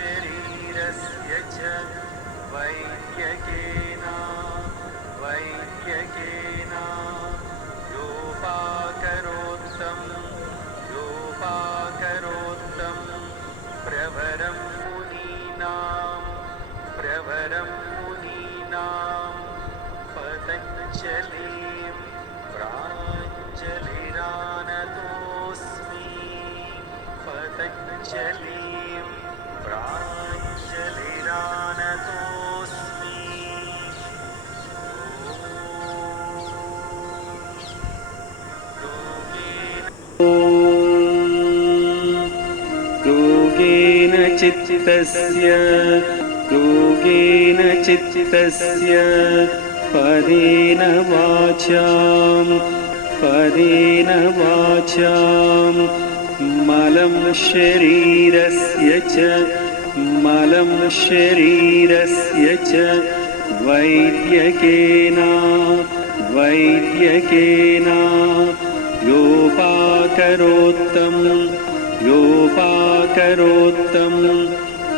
शरीरस्य च वैद्यकेन योपाकरोत्तं प्रवरं मुनीनां पतञ्जलिं प्राञ्जलिरानतोऽस्मि पतञ्जलिं प्राञ्जलिरानतोऽस्मि। योगेन चित्तस्य पदेन वाचां मलं शरीरस्य च वैद्यकेन योपाकरोत्तं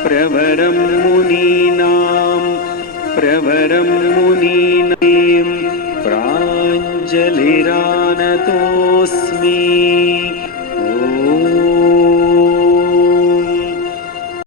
प्रवरं मुनीनां प्राञ्जलिरानतोऽस्मि।